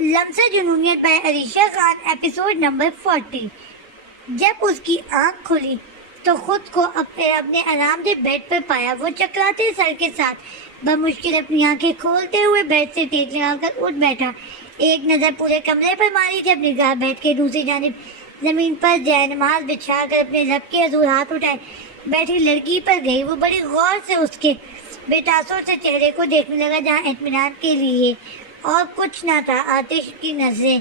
لمسہ جنونیت by عریشہ Khan, episode number 40۔ جب اس کی آنکھ کھلی تو خود کو اپنے آرام دہ بیڈ پر پایا۔ وہ چکراتے سر کے ساتھ بمشکل اپنی آنکھیں کھولتے ہوئے بیڈ سے ٹیک لگا کر اٹھ بیٹھا۔ ایک نظر پورے کمرے پر ماری، جب نگاہ بیڈ کے دوسری جانب زمین پر جائے نماز بچھا کر اپنے رب کے حضور ہاتھ اٹھائے بیٹھی لڑکی پر گئی۔ وہ بڑی غور سے اس کے بے تاثر سے چہرے کو دیکھنے لگا، جہاں اطمینان کے لیے اور کچھ نہ تھا۔ آتش کی نظریں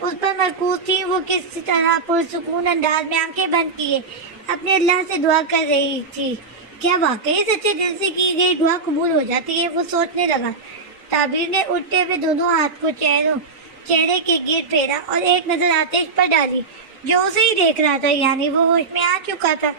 اس پر مرکوز تھیں۔ وہ کس طرح پرسکون انداز میں آنکھیں بند کیے اپنے اللہ سے دعا کر رہی تھی۔ کیا واقعی سچے دل سے کی گئی دعا قبول ہو جاتی ہے؟ وہ سوچنے لگا۔ تعبیر نے اٹھتے ہوئے دونوں ہاتھ کو چہرے کے گرد پھیرا اور ایک نظر آتش پر ڈالی جو اسے ہی دیکھ رہا تھا، یعنی وہ ہوش میں آ چکا تھا۔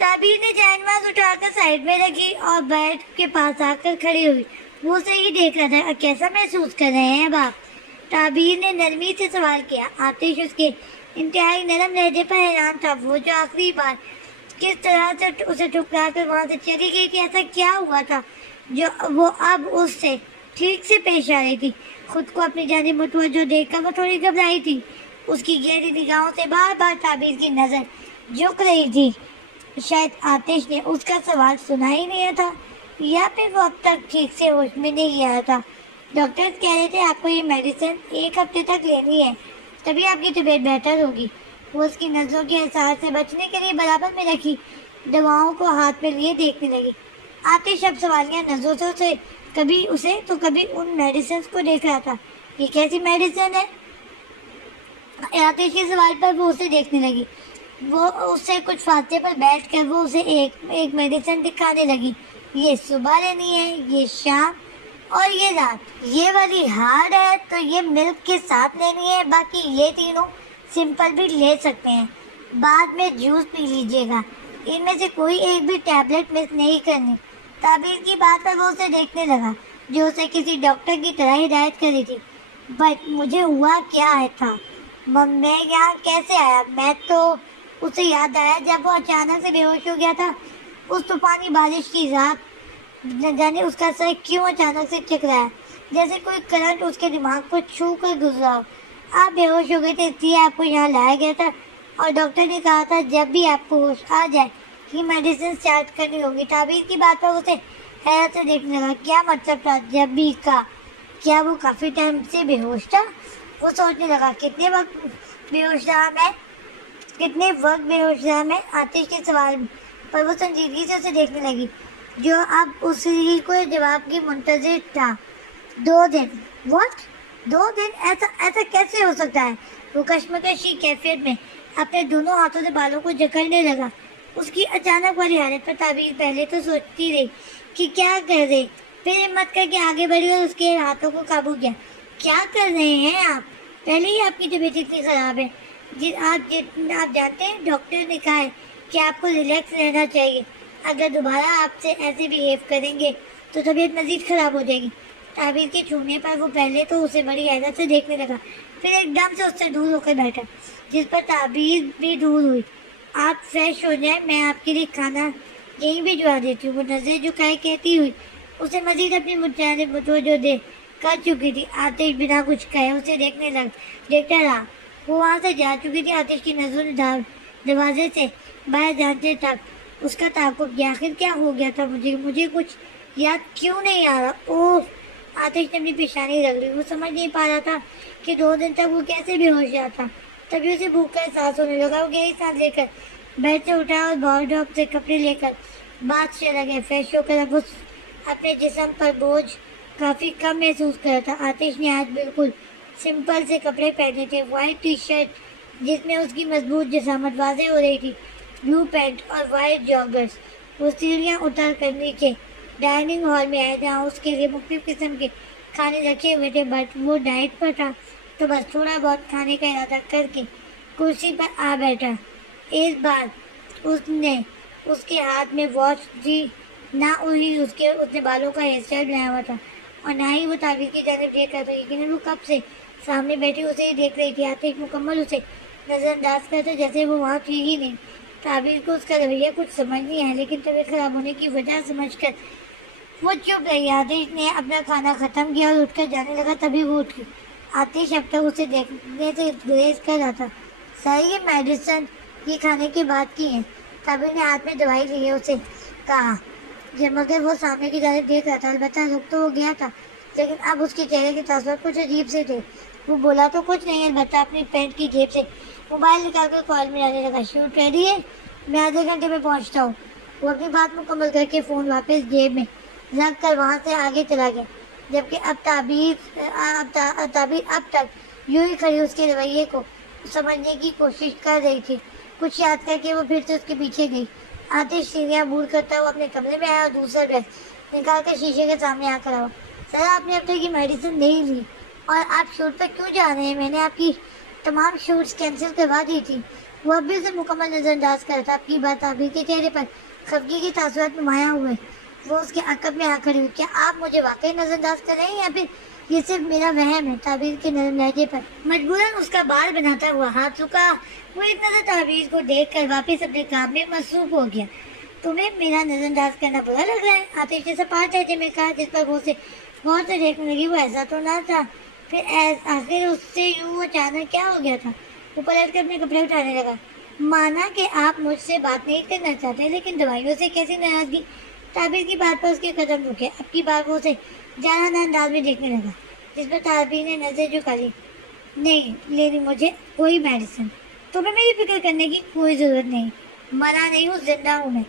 تعبیر نے جائنماز اٹھا کر سائڈ میں رکھی اور بیڈ کے پاس آ کر کھڑی ہوئی۔ وہ اسے ہی دیکھ رہا تھا۔ کیسا محسوس کر رہے ہیں باپ؟ تعبیر نے نرمی سے سوال کیا۔ آتش اس کے انتہائی نرم لہجے پر حیران تھا۔ وہ جو آخری بار کس طرح سے اسے ٹھکرا کر وہاں سے چلی گئی تھی، ایسا کیا ہوا تھا جو وہ اب اس سے ٹھیک سے پیش آ رہی تھی؟ خود کو اپنی جانب متوجہ دیکھ کر وہ تھوڑی گھبرائی تھی۔ اس کی گہری نگاہوں سے بار بار تعبیر کی نظر جھک رہی تھی۔ شاید آتش نے اس کا سوال سنا ہی نہیں تھا، یا پھر وہ اب تک ٹھیک سے ہوش میں نہیں آیا تھا۔ ڈاکٹر کہہ رہے تھے آپ کو یہ میڈیسن 1 ہفتے تک لینی ہے، تبھی آپ کی طبیعت بہتر ہوگی۔ وہ اس کی نظروں کے اثار سے بچنے کے لیے برابر میں رکھی دواؤں کو ہاتھ میں لیے دیکھنے لگی۔ آتش اب سوالیہ نظروں سے کبھی اسے تو کبھی ان میڈیسنز کو دیکھ رہا تھا۔ یہ کیسی میڈیسن ہے؟ آتش کے سوال پر وہ اسے دیکھنے لگی۔ وہ اس سے کچھ فاصلے پر بیٹھ کر وہ اسے ایک میڈیسن دکھانے لگی۔ یہ صبح لینی ہے، یہ شام اور یہ رات۔ یہ والی ہارڈ ہے تو یہ ملک کے ساتھ لینی ہے، باقی یہ تینوں سمپل بھی لے سکتے ہیں۔ بعد میں جوس پی لیجیے گا، ان میں سے کوئی ایک بھی ٹیبلٹ مس نہیں کرنی۔ تعبیر کی بات پر وہ اسے دیکھنے لگا جو اسے کسی ڈاکٹر کی طرح ہدایت کری تھی۔ بٹ مجھے ہوا کیا تھا؟ میں یہاں کیسے آیا؟ میں تو اسے یاد آیا جب وہ اچانک سے بے ہوش ہو گیا تھا اس طوفانی بارش کی رات۔ نہ جانے اس کا سر کیوں اچانک سے ٹکرایا، جیسے کوئی کرنٹ اس کے دماغ کو چھو کر گزرا ہو۔ آپ بے ہوش ہو گئے تھے، اس لیے آپ کو یہاں لایا گیا تھا، اور ڈاکٹر نے کہا تھا جب بھی آپ کو ہوش آ جائے یہ میڈیسن اسٹارٹ کرنی ہوگی۔ تعبیر کی بات پر اسے حیرت سے دیکھنے لگا۔ کیا مطلب تھا جب بھی کا؟ کیا وہ کافی ٹائم سے بے ہوش تھا؟ وہ سوچنے لگا کتنے وقت بے ہوش رہا میں؟ آتش کے سوال پر وہ سنجیدگی سے اسے دیکھنے لگی جو اب اسی کو جواب کی منتظر تھا۔ 2 دن۔ واٹ؟ 2 دن؟ ایسا کیسے ہو سکتا ہے؟ وہ کشمکشی کیفیت میں اپنے دونوں ہاتھوں سے بالوں کو جکڑنے لگا۔ اس کی اچانک والی حالت پر تعبیر پہلے تو سوچتی رہی کہ کیا کر رہے، پھر ہمت کر کے آگے بڑھی اور اس کے ہاتھوں کو قابو کیا۔ کیا کر رہے ہیں آپ؟ پہلے ہی آپ کی طبیعت اتنی خراب ہے۔ آپ جانتے ہیں ڈاکٹر نے کہا ہے کہ آپ کو ریلیکس رہنا چاہیے۔ اگر دوبارہ آپ سے ایسے بیہیو کریں گے تو طبیعت مزید خراب ہو جائے گی۔ تعبیر کے چھونے پر وہ پہلے تو اسے بڑی حیرت سے دیکھنے لگا، پھر ایک دم سے اس سے دور ہو کر بیٹھا، جس پر تعبیر بھی دور ہوئی۔ آپ فریش ہو جائیں، میں آپ کے لیے کھانا یہیں بھجوا دیتی ہوں۔ وہ نظریں جھکائے کہتی ہوئی اسے مزید اپنی جانب متوجہ کر چکی تھی۔ آتش بنا کچھ کہے اسے دیکھتا رہا۔ وہ وہاں سے جا چکی تھی۔ آتش کی نظروں نے دروازے سے باہر جانتے تک اس کا تعاقب کیا۔ آخر کیا ہو گیا تھا؟ مجھے کچھ یاد کیوں نہیں آ رہا؟ اوہ! آتش نے اپنی پیشانی رگڑ لی۔ وہ سمجھ نہیں پا رہا تھا کہ 2 دن تک وہ کیسے بے ہوش رہا تھا۔ تبھی اسے بھوک کا احساس ہونے لگا۔ وہ گہری سانس لے کر بیڈ سے اٹھا اور وارڈروب سے کپڑے لے کر باتھ چلا گیا۔ فریش ہو کر اب اپنے جسم پر بوجھ کافی کم محسوس کر رہا تھا۔ آتش نے آج بالکل سمپل سے کپڑے پہنے تھے، وائٹ ٹی شرٹ جس میں اس کی مضبوط جسامت واضح ہو رہی تھی، بلو پینٹ اور وائٹ جاگرز۔ وہ سیڑھیاں اتر کر نیچے ڈائننگ ہال میں آیا جہاں اس کے لیے مختلف قسم کے کھانے رکھے ہوئے تھے، بٹ وہ ڈائٹ پر تھا تو بس تھوڑا بہت کھانے کا ارادہ کر کے کرسی پر آ بیٹھا۔ اس بار اس نے اس کے ہاتھ میں واچ تھی، نہ اس نے بالوں کا ہیئر اسٹائل بنایا ہوا تھا، اور نہ ہی وہ تعبیر کی جانب دیکھ رہا تھا۔ لیکن وہ کب سے سامنے بیٹھی اسے ہی دیکھ رہی تھی۔ آتش مکمل اسے نظر انداز کرتے جیسے وہ وہاں تھی ہی نہیں۔ تعبیر کو اس کا رویہ کچھ سمجھ نہیں آیا، لیکن طبیعت خراب ہونے کی وجہ سمجھ کر وہ چپ رہی۔ آتش نے اپنا کھانا ختم کیا اور اٹھ کر جانے لگا، تبھی وہ اٹھ گئی۔ आतिश अब तक उसे देखने से गुरेज कर रहा था। सर ये मेडिसिन ये खाने की बात की है। ताबिर ने हाथ में दवाई ली है उसे कहा। जब मगर वो सामने की तरफ देख रहा था। अलबत्ता रुक तो वो गया था, लेकिन अब उसके चेहरे के तासुरात कुछ अजीब से थे। वो बोला तो कुछ नहीं, अलबत्ता अपनी पैंट की जेब से मोबाइल निकाल कर कॉल मिलाने लगा। शूट रेडी है, मैं आधे घंटे में पहुंचता हूँ। वो अपनी बात मुकम्मल करके फ़ोन वापस जेब में रख कर वहाँ से आगे चला गया, जबकि ताबीर अब तक यूं ही खड़ी उसके रवैये को समझने की कोशिश कर रही थी। कुछ याद करके वो फिर से उसके पीछे गई। आतिश सीढ़ियाँ बूढ़ करता हुआ अपने कमरे में आया और दूसरा ड्रेस निकाल कर शीशे के सामने आकर आवा। सर आपने अब तक की मेडिसिन नहीं ली और आप शूट पर क्यों जा रहे हैं? मैंने आपकी तमाम शूट्स कैंसिल करवा दी थी। वो अब भी उसे मुकम्मल नज़रअंदाज करता। आपकी बात ताबीर के चेहरे पर खफगी की तासुरात नुमाया हुए। वो उसके अकब में आकर हुई। क्या आप मुझे वाकई नज़रअंदाज कर रहे हैं या फिर ये सिर्फ मेरा वहम है? ताबीर के नरम लहजे पर मजबूरन उसका बाल बनाता हुआ हाथ रुका। वो एक नज़र ताबीर को देख कर वापिस अपने काम में मसरूफ हो गया। तुम्हें मेरा नज़रअंदाज करना बुरा लग रहा है? आतिश ने सपाट लहजे में कहा, जिस पर वो उसे गौर से देखने लगी। वो ऐसा तो ना था। फिर आखिर उससे यूँ अचानक क्या हो गया था? वो पलट कर अपने कपड़े उठाने लगा। माना कि आप मुझसे बात नहीं करना चाहते, लेकिन दवाइयों से कैसी नाराज़गी? ताबीर की बात पर उसके कदम रुके। अब की बार वो उसे जाना अंदाज में देखने लगा, जिस पर ताबीर ने नजर झुका ली। नहीं लेनी मुझे कोई मेडिसिन। तुम्हें मेरी फिक्र करने की कोई ज़रूरत नहीं। मरा नहीं हूँ, जिंदा हूँ मैं।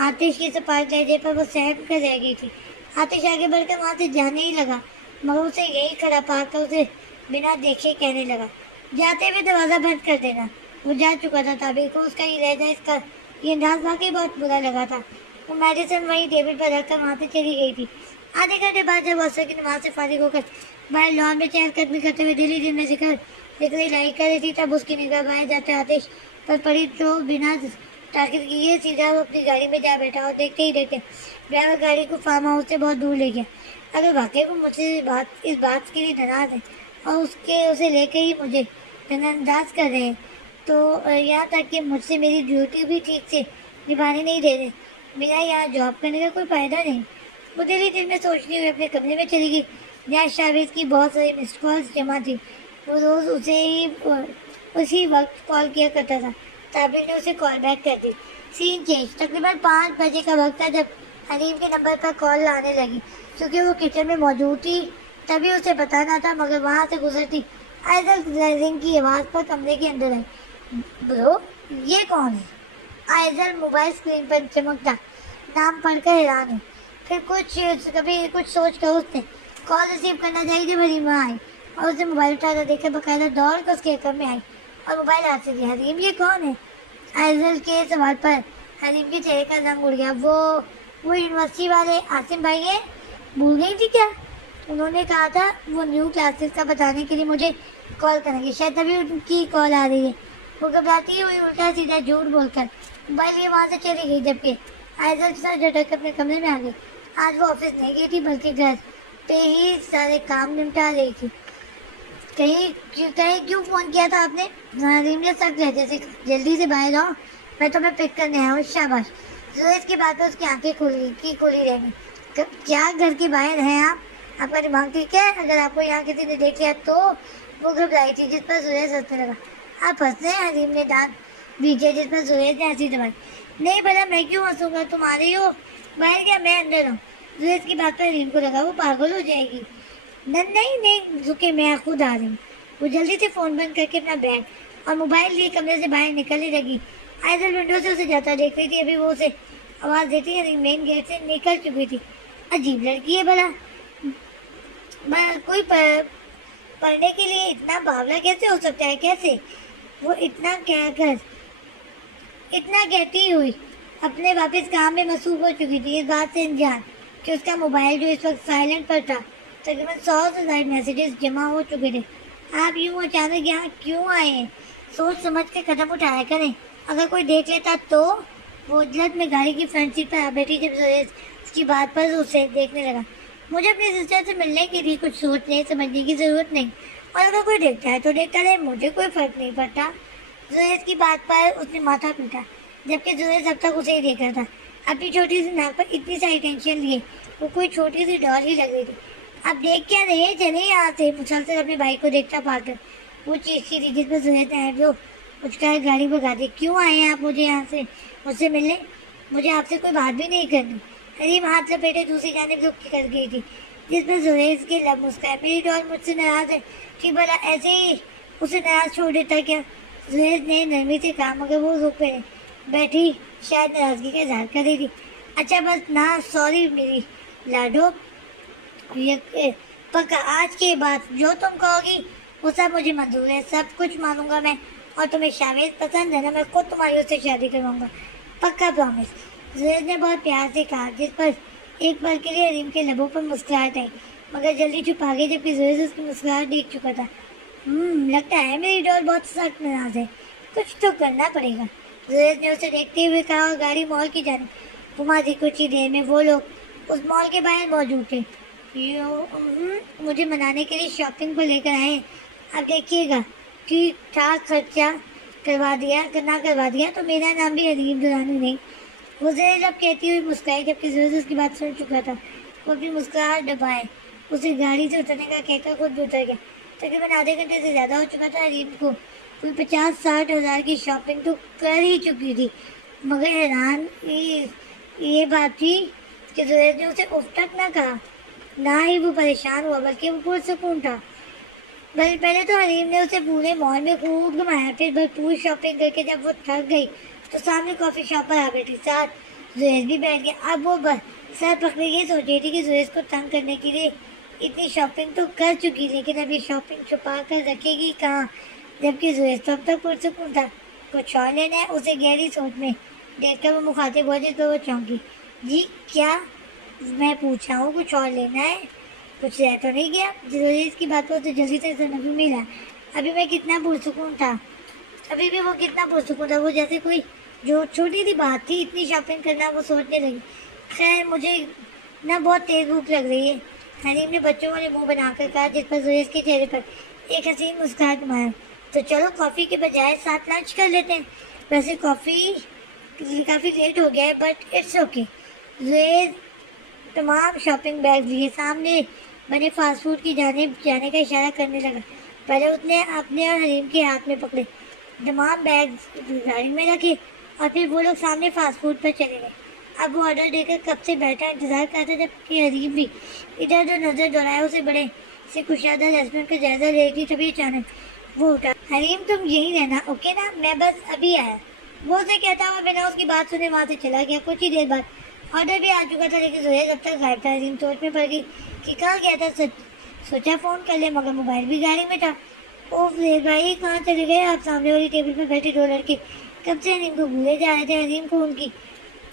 आतिश की सपाट लहजे पर वो सहम कर रह गई थी। आतिश आगे बढ़कर वहाँ से जाने ही लगा, मगर उसे यही खड़ा पाकर उसे बिना देखे कहने लगा, जाते हुए दरवाज़ा बंद कर देना। वो जा चुका था। ताबीर को उसका ये लहजा, इसका ये अंदाज वाकई बहुत बुरा लगा था। वो मेडिसिन वहीं टेबल पर रखकर वहाँ से चली गई थी। आधे घंटे बाद जब असर की नमाज से फारिग होकर बाहर लॉन में चहलकदमी करते हुए दिल्ली दिन में जिक्र लाई कर रही थी, तब उसकी निगाह बाहर जाते आतिश पर पड़ी तो बिना ताकीद किए सीधा वो अपनी गाड़ी में जा बैठा और देखते ही देखते ड्राइवर गाड़ी को फार्म हाउस से बहुत दूर ले गया। अगर वाकई वो मुझसे इस बात के लिए नाराज़ है और उसे लेकर ही मुझे नज़रअंदाज कर रहे हैं, तो यहाँ तक कि मुझसे मेरी ड्यूटी भी ठीक से निभाने नहीं दे रहे, मेरा यहाँ जॉब करने का कोई फ़ायदा नहीं। वो दिल्ली दिन में सोचती हुई अपने कमरे में चली गई, जहाँ शावेद की बहुत सारी मिस्ड कॉल्स जमा थी। वो रोज़ उसी वक्त कॉल किया करता था। ताबीर ने उसे कॉल बैक कर दी। Scene change. तकरीबन 5 बजे का वक्त था जब हलीम के नंबर पर कॉल आने लगी। क्योंकि वो किचन में मौजूद थी तभी उसे बताना था, मगर वहाँ से गुजरती आयजल रिंग की आवाज़ पर कमरे के अंदर आई। ब्रो ये कौन है? आयजल मोबाइल स्क्रीन पर चमकता नाम पढ़कर हैरान है। फिर कभी कुछ सोच कर उसने कॉल रिसीव करना चाहिए जब हलीमा आई और उसे मोबाइल उठाकर देखकर बकायदा दौड़ कर उसके घर में आई और मोबाइल हाथ से लिया। हलीम ये कौन है? आयजल के सवाल पर हलीम के चेहरे का रंग उड़ गया। वो यूनिवर्सिटी वाले आसिम भाई है, भूल गई थी क्या? उन्होंने कहा था वो न्यू क्लासेस का बताने के लिए मुझे कॉल करेंगे, शायद तभी उनकी कॉल आ रही है। वो घबराती हुई उल्टा सीधा झूठ बोलकर मोबाइल लिए वहाँ से चली गई, जबकि आयजल के साथ झटक अपने कमरे में आ गई। आज वो ऑफिस नहीं गई थी, बल्कि घर पे ही सारे काम निपटा रही थी। कहीं क्यों फ़ोन किया था आपने? हलीम ने सख्त लहजे से कहा, जल्दी से बाहर आओ, मैं तुम्हें पिक करने आया हूँ। शाबाश। जुरैज की बात पर उसकी आंखें खुली रही। क्या घर के बाहर हैं आप? आपका दिमाग ठीक है? अगर आपको यहाँ किसी ने देख लिया तो? वो घबराई थी, जिस पर जुरैज हंसने लगा। आप हंसने? हलीम ने दांत भींचे, जिस पर जुरैज ने हंसी दबाई। नहीं भला मैं क्यों हंसूंगा, तुम आ रही हो बाहर? क्या मैं अंदर हूँ? जुरैज की बात पर हलीम को लगा वो पागल हो जाएगी। नहीं रुके, मैं खुद आ रही हूँ। वो जल्दी से फ़ोन बंद करके अपना बैग और मोबाइल लिए कमरे से बाहर निकलने लगी। आयजल विंडो से उसे जाता देख रही थी। अभी वो उसे आवाज़ देती है, मेन गेट से निकल चुकी थी। अजीब लड़की है भला, कोई पढ़ने के लिए इतना बावला कैसे हो सकता है? कैसे? वो इतना कहती हुई अपने वापस काम में मसरूफ हो चुकी थी, इस बात से अनजान कि उसका मोबाइल जो इस वक्त साइलेंट पर था, तकरीबन 100 से ज़्यादा मैसेजेस जमा हो चुके थे। आप यूँ अचानक यहाँ क्यों आए हैं? सोच समझ के कदम उठाया करें, अगर कोई देख लेता तो। वो उजलत में गाड़ी की फ्रंट सीट पर आ बैठी जब जुरैज उसकी बात पर उसे देखने लगा। मुझे अपनी सिस्टर से मिलने के लिए कुछ सोचने समझने की ज़रूरत नहीं, और अगर कोई देखता है तो देखता रहे, मुझे कोई फ़र्क नहीं पड़ता। जुरैज की बात पर उसने माथा पीटा, जबकि जुरैज अब तक उसे ही देख रहा था। अपनी छोटी सी नाक पर इतनी सारी टेंशन लिए वो कोई छोटी सी डॉल ही लग रही थी। आप देख क्या रहे हैं, चले यहाँ से। मुसलसल अपने भाई को देखता पाकर वो चीखती थी, जिस पर जुनैद ने वो उसका गाड़ी भगा दी। क्यों आए हैं आप मुझे यहाँ से मुझसे मिलने? मुझे आपसे कोई बात भी नहीं करनी। हरीम हाथ लपेटे दूसरी जानिब रुख कर गई थी, जिस पर जुनैद के लब मुस्काए। मेरी डॉल मुझसे नाराज है कि भला ऐसे ही उसे नाराज छोड़ देता क्या? जुनैद ने नरमी से कहा, मगर वो रुक पे बैठी शायद नाराजगी का इजहार कर रही थी। अच्छा बस ना, सॉरी मेरी लाडो, पक्का आज के बाद जो तुम कहोगी वो सब मुझे मंजूर है, सब कुछ मानूंगा मैं। और तुम्हें शावेद पसंद है ना, मैं खुद तुम्हारी उससे शादी करवाऊंगा, पक्का प्रॉमिस। जुनैद ने बहुत प्यार से कहा, जिस पर एक पल के लिए हरीम के लबों पर मुस्कुराहट आई, मगर जल्दी छुपा गई जबकि जुनैद उसकी मुस्कुराहट देख चुका था। लगता है मेरी डॉल बहुत सख्त नाराज है, कुछ तो करना पड़ेगा। जुनैद ने उसे देखते हुए कहा और गाड़ी मॉल की जानिब घुमा दी। कुछ ही देर में वो लोग उस मॉल के बाहर मौजूद थे। मुझे मनाने के लिए शॉपिंग को लेकर आए। अब देखिएगा कि ठाक खर्चा करवा दिया तो मेरा नाम भी हरीम दुरानी नहीं। वो जब कहती हुई मुस्कुराई, जबकि जुनैद उसकी बात सुन चुका था। वो अपनी मुस्कुराहट दबाए उसे गाड़ी से उतरने का कहकर खुद भी उतर गया। तकरीबन आधे घंटे से ज़्यादा हो चुका था। हरीम को कोई 50-60 हज़ार की शॉपिंग तो कर ही चुकी थी, मगर हैरान ये बात थी कि जुनैद ने उसे उफ तक न कहा। ना ही वो परेशान हुआ, बल्कि वो पुरसुकून था। पहले तो हरीम ने उसे पूरे मॉल में खूब घुमाया, फिर भरपूर शॉपिंग करके जब वो थक गई तो सामने कॉफ़ी शॉप पर आ बैठी। साथ जुनैद भी बैठ गया। अब वो बस सर पकड़े के सोच रही थी कि जुनैद को तंग करने के लिए इतनी शॉपिंग तो कर चुकी, लेकिन अभी शॉपिंग छुपा कर रखेगी कहाँ, जबकि जुनैद तो अब तक पुरसुकून था। कुछ और लेना है, उसे गहरी सोच में देखकर वो मुखातिब हुआ, जिस पर वो चौंकी। जी क्या मैं पूछा हूँ, कुछ और लेना है? कुछ रह तो नहीं गया? जुनैद की बात को तो जल्दी से नफी मिला। अभी मैं कितना पुरसुकून था, अभी भी वो कितना पुरसुकून था। वो जैसे कोई जो छोटी सी बात थी, इतनी शॉपिंग करना वो सोचने लगी। खैर मुझे ना बहुत तेज़ भूख लग रही है, हरीम ने बच्चों वाले मुंह बनाकर कहा, जिस पर जुनैद के चेहरे पर एक हसीन मुस्कुराहट मारा। तो चलो कॉफ़ी के बजाय साथ लंच कर लेते हैं। वैसे कॉफ़ी काफ़ी लेट हो गया है, बट इट्स ओके। जुनैद तमाम शॉपिंग बैग लिए सामने बने फास्ट फूड की जानिब जाने का इशारा करने लगा। पहले उसने अपने और हरीम के हाथ में पकड़े, तमाम बैग गाड़ी में रखे और फिर वो लोग सामने फास्ट फूड पर चले गए। अब वो ऑर्डर देकर कब से बैठा इंतज़ार करता, जबकि हरीम भी इधर उधर नज़र दौड़ाए उसे बड़े से कुशादा रेस्टोरेंट का जायज़ा ले रही थी। तभी अचानक वो उठा। हरीम तुम यहीं रहना, ओके ना, मैं बस अभी आया। वो उसे कहता हुआ बिना उसकी बात सुने वहाँ से चला गया। कुछ ही देर बाद ऑर्डर भी आ चुका था, लेकिन जुनैद अब तक गायब था। हरीम सोच में पड़ गई कि कहाँ गया था। सोचा फ़ोन कर ले, मगर मोबाइल भी गाड़ी में था। ओह भाई कहाँ चले गए आप? सामने वाली टेबल पर बैठे दो लड़के कब से हरीम को भूले जा रहे थे। हरीम को उनकी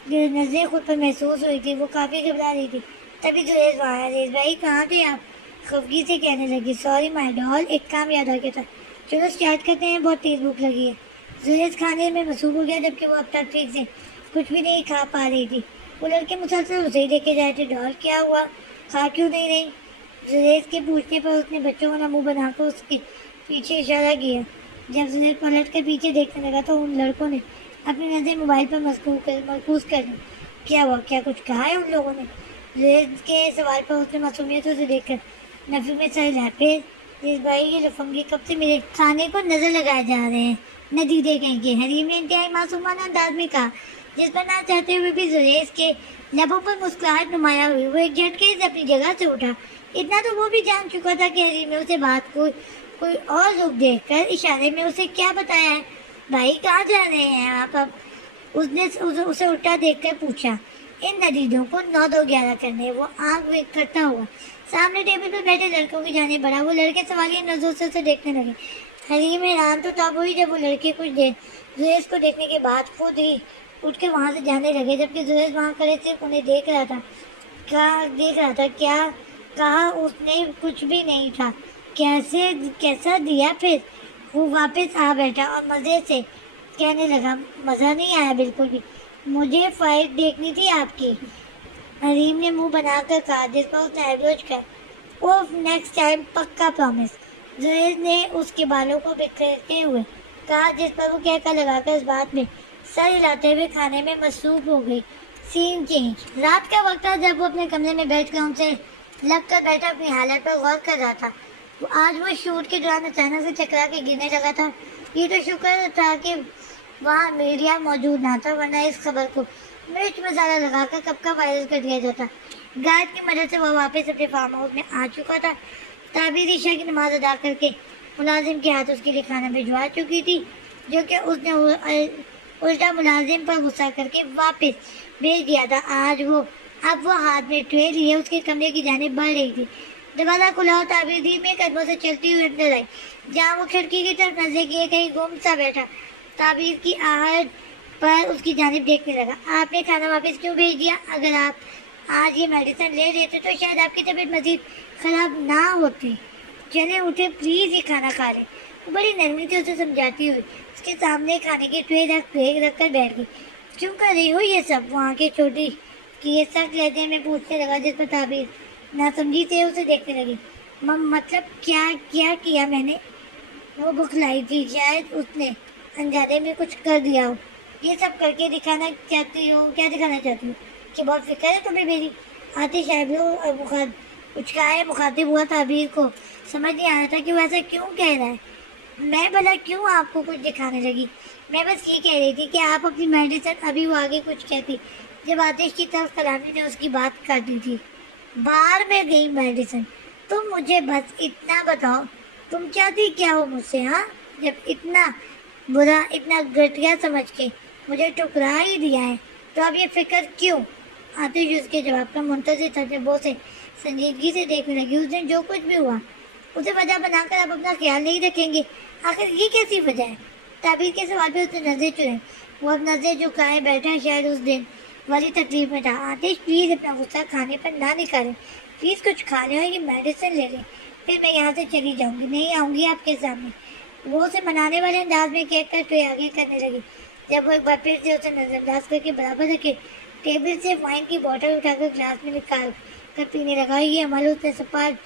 नज़रें खुद पर महसूस हुई थी, वो काफ़ी घबरा रही थी। तभी जुनैद वहाँ आया। रेज भाई कहाँ थे आप? खफगी से कहने लगी। सॉरी माय डॉल, एक काम याद आ गया था। चलो स्टार्ट करते हैं, बहुत तेज़ भूख लगी है। जुनैद खाने में मसरूफ़ हो गया, जबकि वो अब तक ठीक से कुछ भी नहीं खा पा रही थी। वो लड़के मुसलसल उसे ही देखे जा रहे थे। डॉल क्या हुआ, खा क्यों नहीं रही? जुनैद के पूछने पर उसने बच्चों वाला मुँह बनाकर उसके पीछे इशारा किया। जब जुनैद पलट कर पीछे देखने लगा तो उन लड़कों ने अपनी नज़र मोबाइल पर मरकूज कर दी। क्या हुआ, क्या कुछ कहा है उन लोगों ने? जुनैद के सवाल पर उसने मासूमियत से देखकर नफी में सर हिलाया। फिर जिस भाई ये लफंगे कब से मेरे खाने को नज़र लगाए जा रहे हैं, नतीजे कहेंगे। हरीम ने इंतहाई मासूमाना अंदाज में कहा, जिस पर ना चाहते हुए भी जुनैद के लबों पर मुस्कुराहट नुमाया हुई। वो एक झटके से अपनी जगह से उठा। इतना तो वो भी जान चुका था कि हरीम ने उसे बात को कोई और रुख देखकर इशारे में उसे क्या बताया है। भाई कहाँ जा रहे हैं आप? अब उसने उसे उल्टा देखकर पूछा। इन नतीजों को 9-2-11 करने। वो आँख वेख करता हुआ सामने टेबल पर बैठे लड़कों की जाने बढ़ा। वो लड़के सवालिया नजरों से उसे देखने लगे। हरीम हैरान तो तब हुई जब वो लड़के कुछ देर जुनैद को देखने के बाद खुद ही उठ के वहाँ से जाने लगे, जबकि जुनैद वहाँ खड़े सिर्फ उन्हें देख रहा था। क्या कहा उसने? कुछ भी नहीं था। कैसा दिया? फिर वो वापस आ बैठा और मज़े से कहने लगा, मज़ा नहीं आया बिल्कुल भी, मुझे फाइट देखनी थी आपकी। हरीम ने मुंह बनाकर कहा, जिस पर उसने एवरेज किया। ओह नेक्स्ट टाइम पक्का प्रॉमिस। जुनैद ने उसके बालों को बिखेरते हुए कहा, जिस पर वो कहकर लगाकर इस बात में सर हिलाते हुए खाने में मसरूफ़ हो गई। Scene change. रात का वक्त था जब वो अपने कमरे में बैठ कर उनसे लग कर बैठा अपनी हालत पर गौर कर रहा था। आज वो शूट के दौरान अचानक से टकरा के गिरने लगा था। ये तो शुक्र था कि वहाँ मीडिया मौजूद ना था, वरना इस खबर को मिर्च मसाला लगाकर कब का वायरल कर दिया जाता। गार्ड की मदद से वह वापस अपने फार्म हाउस में आ चुका था। ताबीर ईशा की नमाज अदा करके मुलाजिम के हाथ उसके लिए खाना भिजवा चुकी थी, जो कि उसने उल्टा मुलाजिम पर गुस्सा करके वापस भेज दिया था। अब वो हाथ में ट्रे लिए उसके कमरे की जानिब बढ़ रही थी। दरवाजा खुला और ताबीर धीमे कदमों से चलती हुई अंदर आई। जहाँ वो खिड़की की तरफ नजर किए कहीं गुम सा बैठा, ताबीर की आहट पर उसकी जानिब देखने लगा। आपने खाना वापस क्यों भेज दिया? अगर आप आज ये मेडिसिन ले लेते तो शायद आपकी तबीयत मजीद खराब ना होती। चले उठे, प्लीज ये खाना खा लें। वो बड़ी नरमी से उसे समझाती हुई उसके सामने खाने की ट्रे रख कर बैठ गई। क्यों कर रही हो ये सब? वहाँ के छोटी की ये सख्त लहजे में पूछने लगा, जिस पर ताबीर नासमझी से उसे देखने लगी। मतलब क्या क्या किया मैंने? वो बुखलाई थी, शायद उसने अनजाने में कुछ कर दिया हो। ये सब करके दिखाना चाहती हो? क्या दिखाना चाहती हो कि बहुत फिक्र है तुम्हें मेरी? आतिश साहब उचकाए मुखातिब हुआ। ताबीर को समझ नहीं आ रहा था कि वो ऐसा क्यों कह रहा है। मैं भला क्यों आपको कुछ दिखाने लगी? मैं बस ये कह रही थी कि आप अपनी मेडिसिन। अभी वो आगे कुछ कहती जब आतिश की तरफ कलामी ने उसकी बात काट दी थी। बाहर में गई मेडिसिन। तुम मुझे बस इतना बताओ, तुम चाहती क्या हो मुझसे? हाँ, जब इतना बुरा, इतना घटिया समझ के मुझे ठुकरा ही दिया है तो अब ये फिक्र क्यों? आतिश उसके जवाब का मुंतज़िर था जब वो से संजीदगी से देखने लगी। उस दिन जो कुछ भी हुआ उसे वजह बनाकर आप अपना ख्याल नहीं रखेंगे। आखिर ये कैसी वजह है? ताबीर के सवाल पे उसने नजर चुराई। वो अब नजर झुकाए बैठा शायद उस दिन वाली तकलीफ में था। आतिश प्लीज अपना गुस्सा खाने पर ना निकालें, प्लीज कुछ खा लें और ये मेडिसिन ले लें, फिर मैं यहाँ से चली जाऊँगी, नहीं आऊँगी आपके सामने। वो उसे मनाने वाले अंदाज में कह कर ट्रे आगे करने लगी। जब वो एक बार फिर से उसे नजरअंदाज करके बराबर रखे टेबल से वाइन की बोतल उठाकर ग्लास में निकाल कर पीने लगा। ये अमल उसने सपाट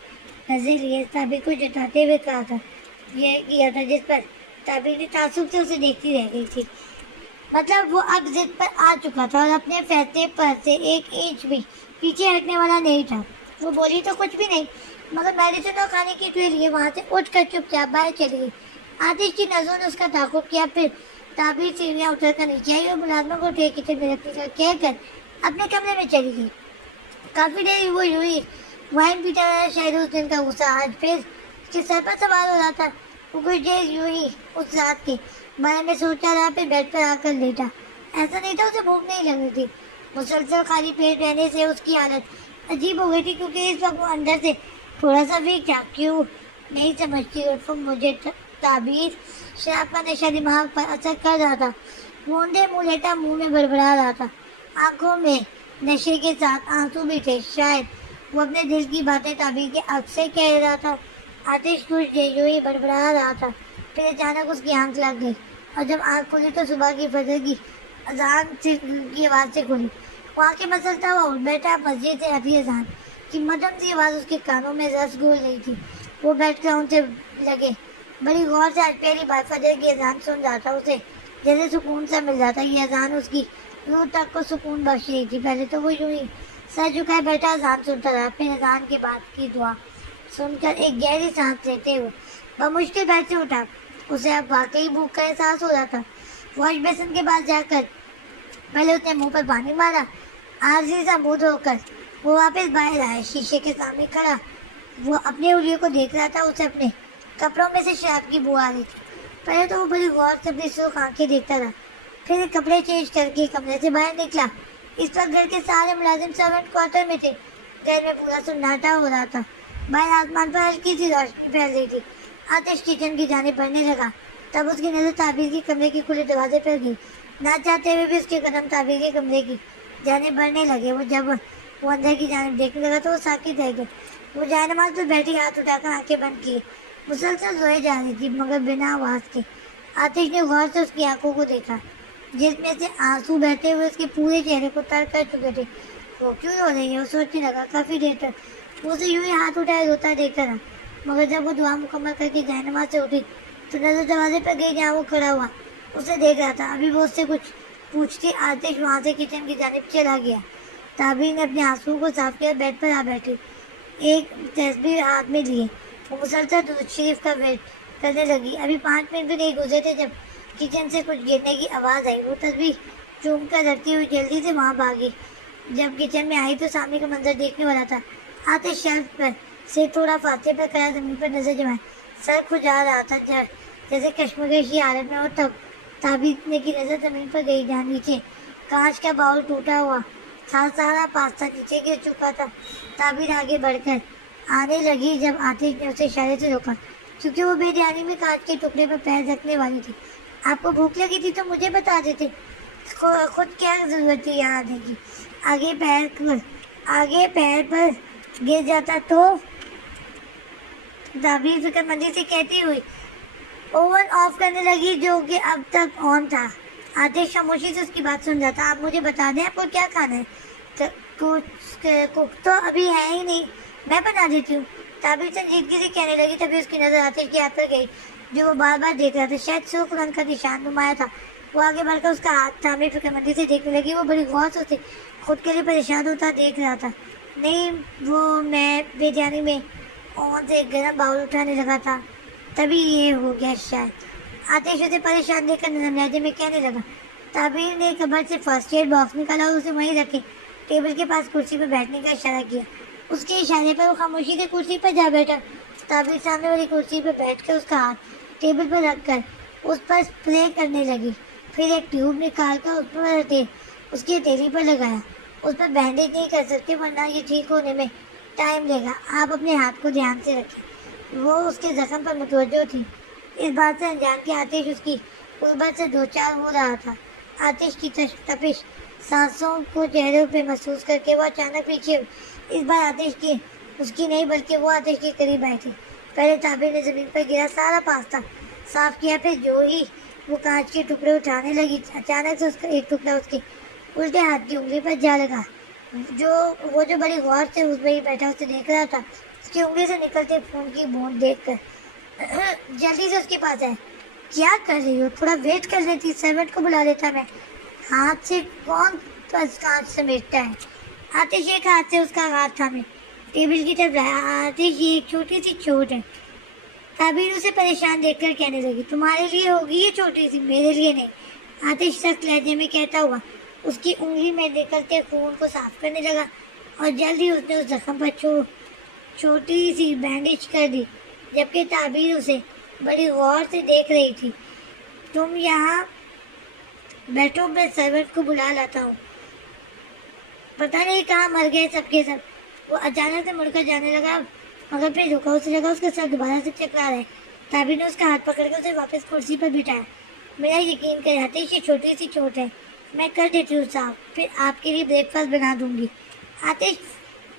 नजर लिए ताबीर को जताते हुए कहा था, ये किया था, जिस पर ताबीर ने तासुब से उसे देखती रह गई थी। मतलब वो अब जिद पर आ चुका था और अपने फैसले पर से एक इंच भी पीछे हटने वाला नहीं था। वो बोली तो कुछ भी नहीं, मगर मेडिसिन और खाने की ट्रे लिए वहाँ से उठकर चुपचाप बाहर चली गई। आतिश की नजरों ने उसका ताकुब किया, फिर ताबीर सीढ़ियाँ उतर कर नीचे आई और मुलाजमा को ट्रे किचन में रखने का कहकर अपने कमरे में चली गई। काफी देर वो यूं ही वाइन पीता रहा। शायद उस दिन का गुस्सा आज फिर उसके सर पर सवार हो रहा था। वो कुछ देर यूं ही उस रात के बारे में सोचता रहा, फिर बेड पर आकर लेटा। ऐसा नहीं था उसे भूख नहीं लग रही थी, मुसलसल खाली पेट रहने से उसकी हालत अजीब हो गई थी, क्योंकि इस वक्त वो अंदर से थोड़ा सा वीक था। क्यों नहीं समझती उर्फ मुझे ताबीर। शराब का नशा दिमाग पर असर कर रहा था। मूंदे मुँह लेटा मुंह में बड़बड़ा रहा था। आंखों में नशे के साथ आंसू भी थे। शायद वो अपने दिल की बातें ताबीर के हक से कह रहा था। आतिश कुछ देर यूं ही बड़बड़ा रहा था, फिर अचानक उसकी आंख लग गई और जब आंख खुली तो सुबह की फजर की अजान की आवाज़ से खुली। वो आंखें मसलता हुआ उठ बैठा। मस्जिद से अभी अजान की मध्यम सी आवाज़ उसके कानों में रस घोल रही थी। वो बैठ कर उनसे लगे बड़ी गौर से आज पहली बार फजर की अजान सुन रहा था। उसे जैसे सुकून सा मिल रहा था। ये अजान उसकी रूह तक को सुकून बख्श रही थी। पहले तो वो यूं ही सर झुकाए बैठा अजान सुनता रहा, फिर अजान के बाद की दुआ सुनकर एक गहरी सांस लेते हुए बमुश्किल बेड से उठा। उसे अब वाकई भूख का एहसास हो रहा था। वॉश बेसिन के पास जाकर पहले उसने मुंह पर पानी मारा। आरजी सा मुंह धोकर वो वापस बाहर आया। शीशे के सामने खड़ा वो अपने उंगलियों को देख रहा था। उसे अपने कपड़ों में से शराब की बू आ रही थी। पहले तो वो बड़ी गौर से अपनी सुर्ख आंखें देखता रहा, फिर कपड़े चेंज करके कमरे से बाहर निकला। इस वक्त घर के सारे मुलाजिम सर्वेंट क्वार्टर में थे। घर में पूरा सन्नाटा हो रहा था। बाहर आसमान पर हल्की सी रोशनी फैल रही थी। आतिश किचन की जाने बढ़ने लगा। तब उसकी नजर ताबीर के कमरे के खुले दरवाजे पर गई। ना चाहते हुए भी उसके कदम ताबीर के कमरे की जाने बढ़ने लगे। जब वो अंदर की जाने देखने लगा तो वो साकित रह गए। वो जायनमाज पर बैठी हाथ उठाकर आंखें बंद किए मुसलसल रोए जा रही थी, मगर बिना आवाज के। आतिश ने गौर से उसकी आंखों को देखा, जिसमें से आंसू बहते हुए उसके पूरे चेहरे को तर कर चुके थे। वो क्यों रो रही है? वो सोचने लगा। काफी देर तक वो उसे यूं ही हाथ उठाए रोता देखता रहा, मगर जब वो दुआ मुकम्मल करके जायनमाज से उठी तो नजर दरवाजे पर गई जहाँ वो खड़ा हुआ उसे देख रहा था। अभी वो उससे कुछ पूछती आतिश वहाँ से किचन की जानिब चला गया। ताबीर ने अपने आंसू को साफ किया, बेड पर आ बैठी। ایک تسبیح ہاتھ میں لیے وہ مسلسل درود شریف کا ورد کرنے لگی۔ ابھی 5 منٹ بھی نہیں گزرے تھے جب کچن سے کچھ گرنے کی آواز آئی۔ وہ تسبیح چوم کر رکھتی ہوئی جلدی سے وہاں بھاگی۔ جب کچن میں آئی تو سامنے کا منظر دیکھنے والا تھا۔ آتش شیلف پر سے تھوڑا فاصلے پر کھڑا زمین پر نظر جمائے، سر کھجا رہا تھا جیسے کشمکشی حالت میں ہو۔ تب تعبیر کی نظر زمین پر گئی جہاں نیچے کانچ کا باؤل ٹوٹا ہوا تھا، سارا پاستا نیچے گر چکا تھا۔ تعبیر آگے بڑھ کر آنے لگی جب آتش نے اسے اشارے سے روکا، کیونکہ وہ بے دھیانی میں کانچ کے ٹکڑے پر پیر رکھنے والی تھی۔ آپ کو بھوک لگی تھی تو مجھے بتا دیتے، خود کیا ضرورت تھی یہاں آنے کی؟ آگے پیر پر گر جاتا تو؟ تعبیر فکر مندی سے کہتی ہوئی اوون آف کرنے لگی جو کہ اب تک آن تھا۔ آتش خاموشی سے اس کی بات سن رہا تھا۔ آپ مجھے بتا دیں آپ کو کیا کھانا ہے؟ کچھ تو ابھی ہے ہی نہیں، میں بنا دیتی ہوں، تعبیر سنجیدگی سے کہنے لگی۔ تبھی اس کی نظر آتش کی ہاتھ پر گئی جو وہ بار بار دیکھ رہا تھا، شاید سرخ رنگ کا نشان نمایاں تھا۔ وہ آگے بڑھ کر اس کا ہاتھ تھامے فکر مندی سے دیکھنے لگی۔ وہ بڑی غور سے اسے خود کے لیے پریشان ہوتا دیکھ رہا تھا۔ نہیں، وہ میں بے دھیانی میں اون سے گرم باؤل اٹھانے لگا تھا، تبھی یہ ہو گیا شاید۔ آتش اسے پریشان دیکھ کر نرم لہجے میں کہنے لگا۔ تعبیر نے کبر سے فرسٹ ایڈ باکس نکالا اور اسے وہیں رکھے ٹیبل کے پاس کرسی پر بیٹھنے کا اشارہ کیا۔ اس کے اشارے پر وہ خاموشی سے کرسی پر جا بیٹھا۔ تعبیر سامنے والی کرسی پر بیٹھ کر اس کا ہاتھ ٹیبل پر رکھ کر اس پر اسپرے کرنے لگی، پھر ایک ٹیوب نکال کر اس کی ہتھیلی پر لگایا۔ اس پر بینڈیج نہیں کر سکتے ورنہ یہ ٹھیک ہونے میں ٹائم لے گا، آپ اپنے ہاتھ کو دھیان سے رکھیں۔ وہ اس کے زخم پر متوجہ تھی، اس بات سے انجان کہ آتش اس کی قربت سے دوچار ہو رہا تھا۔ آتش کی تپش سانسوں کو چہرے پہ محسوس کر کے وہ اچانک پیچھے ہوئی۔ اس بار آتش کی اس کی نہیں بلکہ وہ آتش کے قریب آئی تھی۔ پہلے تعبیر نے زمین پر گرا سارا پاستا صاف کیا، پھر جو ہی وہ کانچ کے ٹکڑے اٹھانے لگی اچانک سے اس کا ایک ٹکڑا اس کے الٹے ہاتھ کی انگلی پر جا لگا۔ وہ جو بڑی غور سے اس میں ہی بیٹھا اسے دیکھ رہا تھا، اس کی انگلی سے نکلتے خون کی بوند دیکھ کر جلدی سے اس کے پاس آئے۔ کیا کر رہی ہو؟ تھوڑا ویٹ کر لیتی، سرونٹ کو بلا لیتا میں۔ ہاتھ سے کون کانچ سمیٹتا ہے؟ آتش ایک ہاتھ سے اس کا ہاتھ تھامے ٹیبل کی طرف لایا۔ آتش یہ ایک چھوٹی سی چوٹ ہے۔ تعبیر اسے پریشان دیکھ کر کہنے لگی تمہارے لیے ہوگی یہ چھوٹی سی، میرے لیے نہیں۔ آتش سخت لہجے میں کہتا ہوا اس کی انگلی میں نکلتے خون کو صاف کرنے لگا اور جلد ہی اس نے اس زخم پر چھوٹی سی بینڈیج کر دی، جبکہ تعبیر اسے بڑی غور سے دیکھ رہی تھی۔ تم یہاں بیٹھو، میں سرونٹ کو بلا لاتا ہوں۔ پتہ نہیں کہاں مر گئے سب کے سب۔ وہ اچانک سے مڑ کر جانے لگا مگر پھر رکا، اسے لگا اس کا سر دوبارہ سے چکرا رہا ہے۔ تعبیر نے اس کا ہاتھ پکڑ کر اسے واپس کرسی پر بٹھایا۔ میرا یقین کرے آتش، یہ چھوٹی سی چوٹ ہے، میں کر دیتی ہوں صاف، پھر آپ کے لیے بریک فاسٹ بنا دوں گی۔ آتش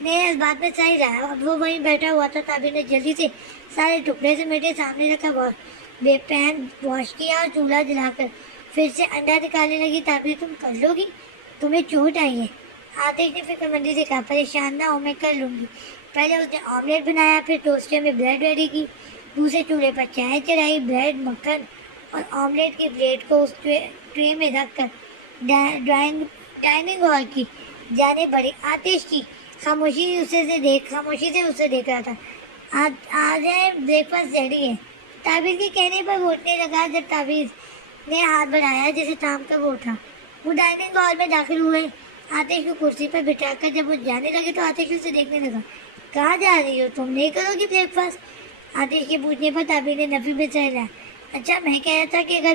نے اس بات میں صحیح رہا، اب وہ وہیں بیٹھا ہوا تھا۔ تعبیر نے جلدی سے سارے ٹکڑے سے میرے سامنے رکھا، پین واش کیا اور چولہا جلا کر پھر سے انڈا نکالنے لگی۔ تعبیر تم کر لو گی؟ تمہیں چوٹ آئی ہے؟ آتش نے فکر مندی سے کہا پریشان نہ ہو، میں کر لوں گی۔ پہلے اس نے آملیٹ بنایا، پھر ٹوسٹر میں بریڈ ریڈی کی، دوسرے چولہے پر چائے چڑھائی، بریڈ، مکھن اور آملیٹ کی پلیٹ کو اس ٹرے میں رکھ کر ڈائننگ ہال کی جانب بڑھی۔ آتش کی خاموشی سے اسے دیکھ رہا تھا۔ آ جائیں، بریک فاسٹ ریڈی ہے۔ تعبیر کے کہنے پر وہ اٹھنے لگا۔ جب تعبیر نے ہاتھ بڑھایا جیسے تھام کر وہ اٹھا، وہ ڈائننگ ہال میں داخل ہوئے۔ آتش کو کرسی پر بٹھا کر جب وہ جانے لگے تو آتش اسے دیکھنے لگا۔ کہاں جا رہی ہو؟ تم نہیں کرو گی بریک فاسٹ؟ آتش کے پوچھنے پر تعبیر نے نفی میں سر ہلایا۔ اچھا، میں کہہ رہا تھا کہ اگر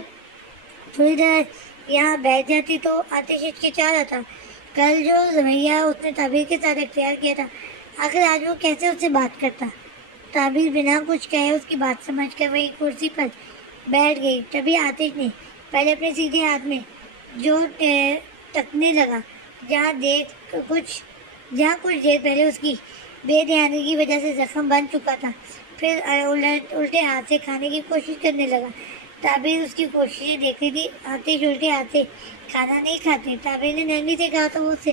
تھوڑی دیر یہاں بیٹھ جاتی تو۔ آتش ہچکچا رہا تھا، کل جو رویہ اس نے تعبیر کے ساتھ اختیار کیا تھا، آخر آج وہ کیسے اس سے بات کرتا؟ تعبیر بنا کچھ کہے اس کی بات سمجھ کر وہی کرسی پر بیٹھ گئی۔ تبھی آتش نے پہلے اپنے سیدھے ہاتھ میں جو تکنے لگا جہاں کچھ دیر پہلے اس کی بے دھیانی کی وجہ سے زخم بن چکا تھا، پھر الٹے ہاتھ سے کھانے کی کوشش کرنے لگا۔ تعبیر اس کی کوششیں دیکھ رہی تھی۔ آتش الٹے ہاتھ سے کھانا نہیں کھاتے، تعبیر نے نرمی سے کہا تو وہ اسے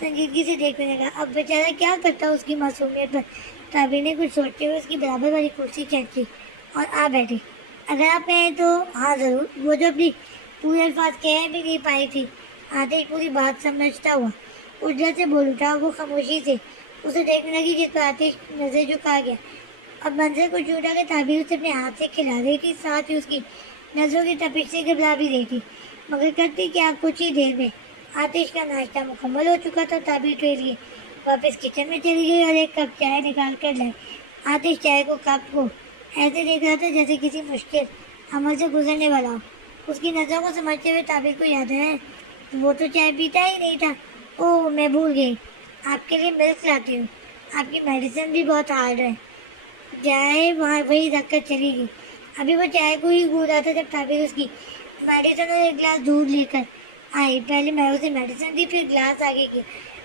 سنجیدگی سے دیکھنے لگا۔ اب بیچارہ کیا کرتا اس کی معصومیت پر؟ تعبیر نے کچھ سوچتے ہوئے اس کی برابر والی کرسی کھینچی اور آ بیٹھی۔ اگر آپ کہیں تو ہاں ضرور، وہ جو اپنی پورے الفاظ کہہ بھی نہیں پائی تھی۔ آتش پوری بات سمجھتا ہوا اجلت سے بول اٹھا۔ وہ خاموشی سے اسے دیکھنے لگی جس پر آتش نظر جھکا گیا۔ اب منظر کو چھوٹا کہ تعبیر اسے اپنے ہاتھ سے کھلا رہی تھی، ساتھ ہی اس کی نظروں کی تپش سے گھبرا بھی رہی تھی، مگر کرتی کیا کچھ ہی دیر میں آتش کا ناشتہ مکمل ہو چکا تھا۔ تعبیر ٹرے لیے واپس کچن میں چلی گئی اور ایک کپ چائے نکال کر لائی۔ آتش چائے کو کپ کو ایسے دیکھ رہا تھا جیسے کسی مشکل عمل سے گزرنے والا ہو۔ اس کی نظروں کو سمجھتے ہوئے تعبیر کو یاد آیا وہ تو چائے پیتا ہی نہیں تھا۔ اوہ میں بھول گئی، آپ کے لیے ملک لاتی ہوں، آپ کی میڈیسن بھی بہت ہارڈ ہے۔ چائے وہی رکھ کر چلی گئی۔ ابھی وہ چائے کو ہی گھول رہا تھا جب تعبیر اس کی میڈیسن اور ایک گلاس دودھ لے کر آئی۔ پہلے میں اسے میڈیسن دی، پھر گلاس آگے کیا۔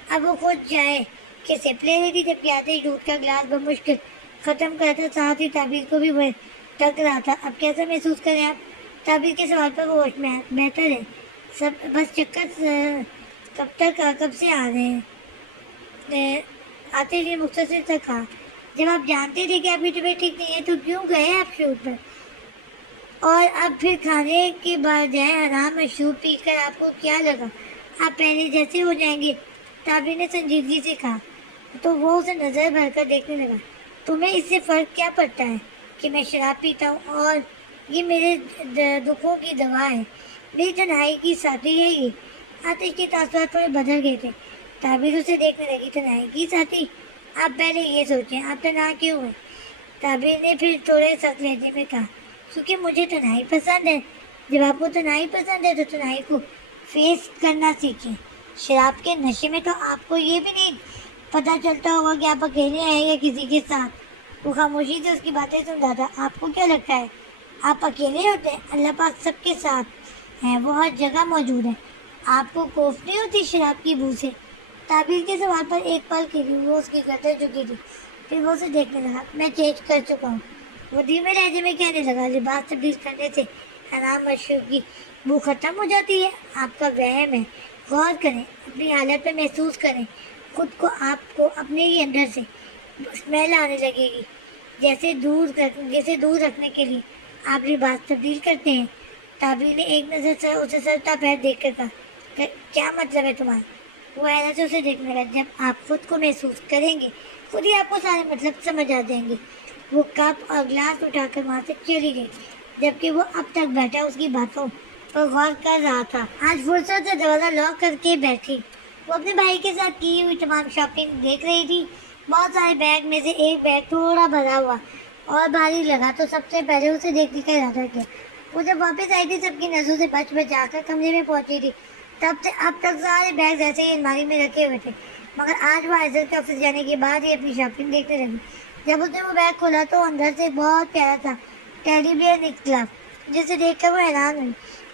اب وہ خود چائے کے سپ لے رہی تھی جبکہ آتش دودھ کا گلاس بمشکل ختم کرا تھا، ساتھ ہی تعبیر کو بھی وہ تک رہا تھا۔ اب کیسا محسوس کریں آپ؟ تعبیر کے سوال پر وہ ہوش میں بہتر ہے، سب بس چکر کب سے آ رہے ہیں؟ آتش نے مختصر سے کہا۔ جب آپ جانتے تھے کہ آپ کی طبیعت ٹھیک نہیں ہے تو کیوں گئے آپ شوٹ پر؟ اور اب پھر کھانے کے بجائے آرام مشروب پی کر آپ کو کیا لگا آپ پہلے جیسے ہو جائیں گے؟ تعبیر نے سنجیدگی سے کہا۔ تو وہ اسے نظر بھر کر دیکھنے لگا۔ تمہیں اس سے فرق کیا پڑتا ہے کہ میں شراب پیتا ہوں اور یہ میرے دکھوں کی دوا ہے؟ میری تنہائی کی ساتھی ہے یہ۔ آتش کے تاثرات تھوڑے بدل گئے تھے۔ تعبیر اسے دیکھنے لگی۔ تنہائی کی ساتھی؟ آپ پہلے یہ سوچیں آپ تنہا کیوں ہیں؟ تعبیر نے پھر تھوڑے سخت لہجے میں کہا، کیونکہ مجھے تنہائی پسند ہے۔ جب آپ کو تنہائی پسند ہے تو تنہائی کو فیس کرنا سیکھیں۔ شراب کے نشے میں تو آپ کو یہ بھی نہیں پتہ چلتا ہوگا کہ آپ اکیلے ہیں یا کسی کے ساتھ۔ وہ خاموشی سے اس کی باتیں سن رہا تھا۔ آپ کو کیا لگتا ہے آپ اکیلے ہوتے ہیں؟ اللہ پاک سب کے ساتھ ہیں، وہ ہر جگہ موجود ہے۔ آپ کو خوف نہیں ہوتی شراب کی بو سے؟ تعبیر کے سوال پر ایک پل کے لیے وہ اس کی گردن جھکی تھی، پھر وہ اسے دیکھنے لگا۔ میں چینج کر چکا ہوں، وہ دھیمے لہجے میں کہنے لگا۔ لباس تبدیل کرنے سے حرام مشروب کی بو ختم ہو جاتی ہے؟ آپ کا وہم ہے۔ غور کریں، اپنی حالت پہ محسوس کریں خود کو۔ آپ کو اپنے ہی اندر سے اسمیل آنے لگے گی، جیسے دودھ رکھنے کے لیے آپ لباس تبدیل کرتے ہیں۔ تعبیر نے ایک نظر سے اسے سر تا پیر دیکھ کر کہا، کیا مطلب ہے تمہارا؟ وہ حیرت سے اسے دیکھنے لگا۔ جب آپ خود کو محسوس کریں گے خود ہی آپ کو سارے مطلب سمجھ آ جائیں گے۔ وہ کپ اور گلاس اٹھا کر وہاں سے چلی گئی، جبکہ وہ اب تک بیٹھا اس کی باتوں پر غور کر رہا تھا۔ آج فرصت سے دروازہ لاک کر کے بیٹھی وہ اپنے بھائی کے ساتھ کی ہوئی تمام شاپنگ دیکھ رہی تھی۔ بہت سارے بیگ میں سے ایک بیگ تھوڑا بھرا ہوا اور بھاری لگا تو سب سے پہلے اسے دیکھنے کا ارادہ کیا۔ وہ جب واپس آئی تھی سب کی نظروں سے بچ بچا کر کمرے میں پہنچی تھی، تب سے اب تک سارے بیگ ایسے ہی الماری میں رکھے ہوئے تھے، مگر آج وہ عزت کے آفس جانے کے بعد ہی اپنی شاپنگ دیکھنے لگی۔ جب اس نے وہ بیگ کھولا تو اندر سے بہت پیارا تھا ٹیڈی بیئر نکلا، جسے دیکھ کر وہ حیران ہوئی۔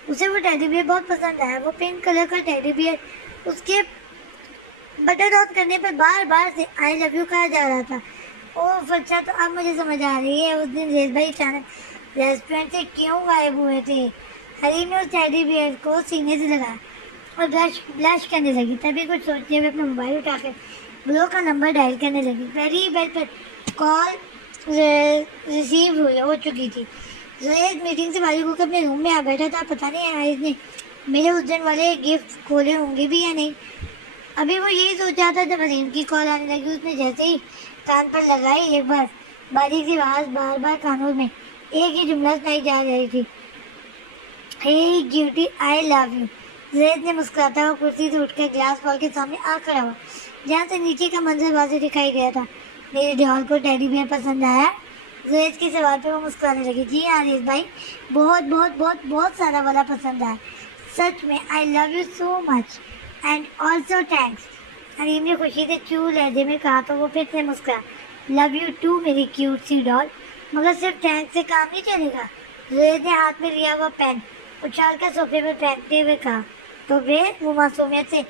اسے وہ ٹیڈی بیئر بہت پسند آیا۔ وہ پنک کلر کا ٹیڈی بیئر اس کے بٹن آن کرنے پر بار بار سے آئی لو یو کہا جا رہا تھا۔ اوہ اچھا، تو اب مجھے سمجھ آ رہی ہے اس دن زید بھائی اچانک ریسٹورینٹ سے کیوں غائب ہوئے تھے۔ حریم نے اس ٹیڈی بیئر کو سینے سے لگا اور بلش کرنے لگی۔ تبھی کچھ سوچتے ہوئے اپنا موبائل اٹھا کر بلو کا نمبر ڈائل کرنے لگی۔ پہلی ہی بیل پر کال ریسیو ہو چکی تھی۔ زید میٹنگ سے فارغ ہو کر اپنے روم میں آ بیٹھا تھا۔ پتہ نہیں آئز نے میرے اس دن والے گفٹ کھولے ہوں گے بھی یا نہیں۔ ابھی وہ یہی سوچا تھا جب حریم کی کال آنے لگی۔ اس نے جیسے ہی کان پر لگائی، ایک بار باریک سی آواز بار بار کانوں میں ایک ہی جملہ سنائی جا رہی تھی، hey cutie I love you۔ زید نے مسکراتا ہوا کرسی سے اٹھ کر گلاس کال کے سامنے آ کھڑا ہوا، جہاں سے نیچے کا منظر واضح دکھائی دیا تھا۔ میرے ڈیول کو ٹیڈی بیئر پسند آیا؟ زید کے سوال پہ وہ مسکرانے لگی۔ جی ہاں ریز بھائی، بہت بہت بہت بہت سارا والا پسند آیا، سچ میں I love you so much and also thanks۔ حریم نے خوشی سے چو لہجے میں کہا تو وہ پھر سے مسکرا۔ لو یو ٹو میری کیوٹ سی ڈال، مگر صرف تھینکس سے کام نہیں چلے گا۔ زید نے ہاتھ میں لیا ہوا پین اچھال کر صوفے پر پھینکتے ہوئے کہا۔ تو پھر وہ معصومیت سے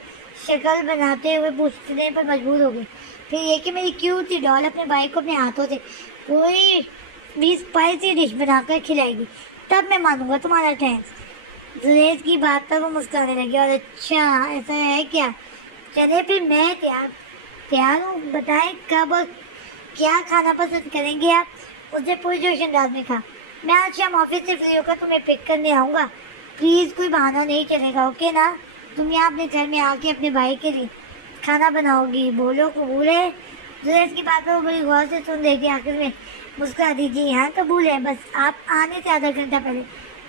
شکل بناتے ہوئے پوچھنے پر مجبور ہو گئی، پھر یہ کہ میری کیوٹ سی ڈال اپنے بھائی کو اپنے ہاتھوں سے کوئی بھی اسپائسی ڈش بنا کر کھلائے گی، تب میں مانوں گا تمہارا تھینکس۔ زید کی بات پر وہ مسکرانے لگی۔ اور اچھا ایسا ہے کیا؟ چلے پھر میں تیار ہوں، بتائیں کب اور کیا کھانا پسند کریں گے آپ؟ اس نے پوری جوش انداز میں کہا۔ میں آج شام آفس سے فری ہو کر تمہیں پک کرنے آؤں گا، پلیز کوئی بہانہ نہیں چلے گا، اوکے نا؟ تم یہاں اپنے گھر میں آ کے اپنے بھائی کے لیے کھانا بناؤ گی، بولو قبول ہے؟ زریز کی بات کو بڑی غور سے سن رہی تھی، آخر میں مسکرا دیجیے، ہاں قبول ہے، بس آپ آنے سے آدھا گھنٹہ پہلے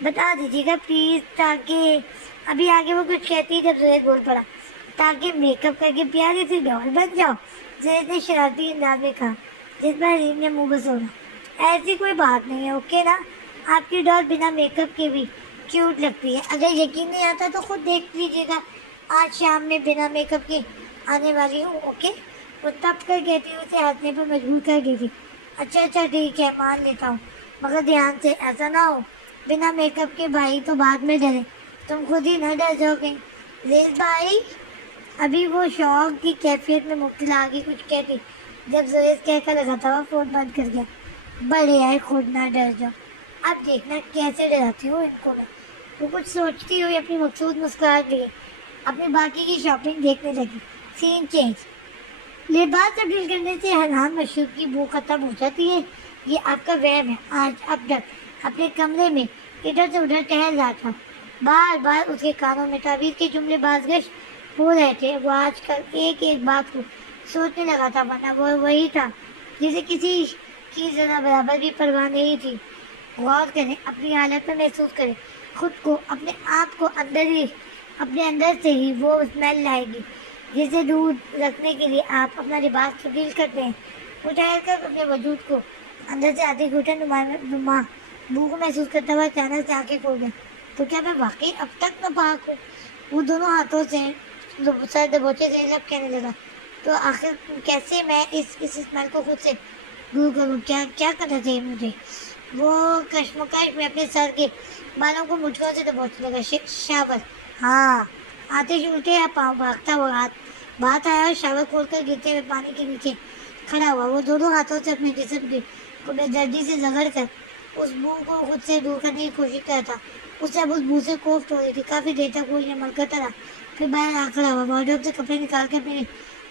بتا دیجیے گا پلیز، تاکہ ابھی آگے وہ کچھ کہتی ہے جب زریز بول پڑا، تاکہ میک اپ کر کے پیاری سی ڈال بن جاؤ، زریز نے شرارتی انداز میں کہا، جس پر حریم نے منہ بسوڑا۔ ایسی کوئی بات نہیں ہے، اوکے نا، آپ کی ڈال بنا میک اپ کے بھی کیوٹ لگتی ہے، اگر یقین نہیں آتا تو خود دیکھ لیجیے گا، آج شام میں بنا میک اپ کے آنے والی ہوں، اوکے؟ وہ تب کر کہتی اسے ہنسنے پر مجبور کر دی تھی۔ اچھا اچھا ٹھیک ہے، مان لیتا ہوں، مگر دھیان سے، ایسا نہ ہو بنا میک اپ کے بھائی تو بعد میں ڈرے، تم خود ہی نہ ڈر جاؤ گے۔ زید بھائی، ابھی وہ شوق کی کیفیت میں مبتلا آگے کچھ کہتی، جب زریز کہہ کر لگا تھا وہ فون بند کر گیا۔ بڑے آئے، خود نہ ڈر جاؤ، اب دیکھنا کیسے ڈراتی ہوں ان کو میں۔ وہ کچھ سوچتی ہوئی اپنی مقصود مسکراہٹ لیے اپنی باقی کی شاپنگ دیکھنے لگی۔ سین چینج۔ لباس تبدیل کرنے سے حنان مشروب کی بو ختم ہو جاتی ہے، یہ آپ کا وہم ہے۔ آج اب تک اپنے کمرے میں ادھر سے ادھر ٹہل رہا تھا، بار بار اس کے کانوں میں تعبیر کے جملے بازگشت ہو رہے تھے۔ وہ آج کل ایک ایک بات کو سوچنے لگا تھا، ورنہ وہ وہی تھا جسے کسی کی ذرا برابر بھی پرواہ نہیں تھی۔ غور کریں، اپنی حالت میں محسوس کریں خود کو، اپنے آپ کو، اپنے اندر سے ہی وہ اسمیل لائے گی جسے دور رکھنے کے لیے آپ اپنا لباس تبدیل کرتے ہیں۔ وہ ٹہل کر اپنے وجود کو اندر سے آدھی گھٹن نما بھوک محسوس کرتا ہوا اچانک سے آنکھیں کھول گیا۔ تو کیا میں واقعی اب تک ناپاک ہوں؟ وہ دونوں ہاتھوں سے سر دبوچے سے لب کہنے لگا، تو آخر کیسے میں اس اسمیل کو خود سے دور کروں؟ کیا کرنا چاہیے مجھے؟ وہ کشمکش میں اپنے سر کے بالوں کو مٹھیوں سے دبوچنے لگا۔ شاور، ہاں، آتش الٹے یا پاؤں بھاگتا ہوا ہاتھ بات آیا اور شاور کھول کر گرتے ہوئے پانی کے نیچے کھڑا ہوا۔ وہ دونوں ہاتھوں سے اپنے جسم کو بے دردی سے رگڑ کر اس بو کو خود سے دور کرنے کی کوشش کرتا۔ اسے اب اس بو سے کوفت ہو رہی تھی۔ کافی دیر تک وہ یہ عمل کرتا رہا، پھر باہر آ کھڑا ہوا، وارڈروب سے کپڑے نکال کر اپنے